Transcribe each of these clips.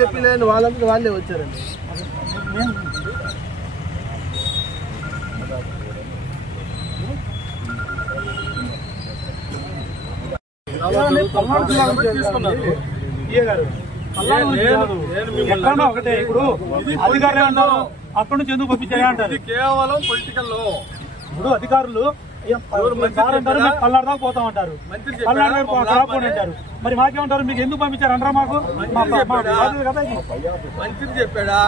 చెప్పిన వాళ్ళంతా వాళ్ళే వచ్చారండి. ఎక్కడో ఒకటే ఇప్పుడు అధికారులు అన్నారు అక్కడి నుంచి ఎందుకు పంపించారు అంటారు. కేవలం పొలిటికల్ లో ఇప్పుడు అధికారులు పల్లాడదాకా పోతామంటారు, పల్లాడదాకా అంటారు. మరి మాకేమంటారు, మీకు ఎందుకు పంపించారు అంటారా? మాకు కదా మంత్రి చెప్పాడా?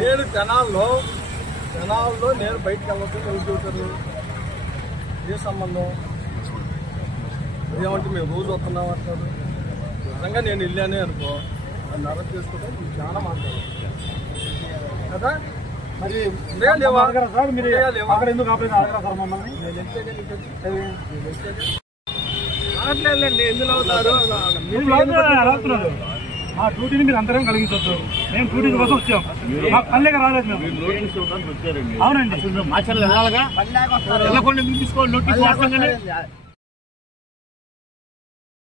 నేను జనాల్లో నేను బయటకు వెళ్ళొద్దు ఎవరు చెబుతారు? ఏ సంబంధం? అదేమంటే మేము రోజు వస్తున్నాం అంటారు. నిజంగా నేను వెళ్ళానే అనుకో, నన్ను అరెస్ట్ చేసుకుంటే చాలా మాట్లాడారు కదా. మరి మీరు అక్కడ ఎందుకు అడగరా సార్ మమ్మల్ని? మాట్లాడలేండి, ఎందులో అవుతారు? మా డ్యూటీని మీరు అంతరం కలిగించవచ్చు. మేము డ్యూటీ కోసం వచ్చాం, మాకు పల్లెగా రాలేదు. మేము అవునండి, మాచర్లు వెళ్ళాలిగా, వెళ్ళకుండా తీసుకోవాలి నోటీస్ వాస్తవంగానే.